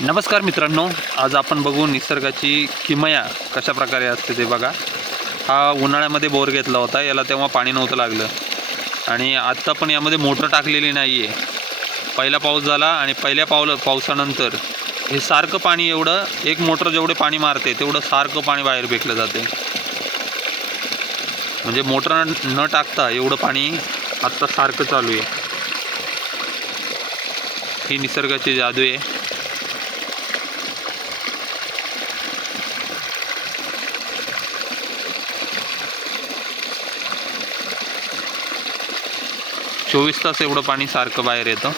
नमस्कार मित्रांनो, आज आपण बघू निसर्गाची किमया कशा प्रकारे असते ते बघा. हा उन्हाळ्यामध्ये बोर घेतला होता, याला तेव्हा पाणी नव्हतं लागलं आणि आत्ता पण यामध्ये मोटर टाकलेली नाही आहे. पहिला पाऊस झाला आणि पहिल्या पावसानंतर हे सारखं पाणी, एवढं एक मोटर जेवढे पाणी मारते तेवढं सारखं पाणी बाहेर फेकलं जाते. म्हणजे मोटर न टाकता एवढं पाणी आत्ता सारखं चालू आहे. ही निसर्गाची जादू आहे. चोवीस तास एवढं पाणी सारखं बाहेर येतं.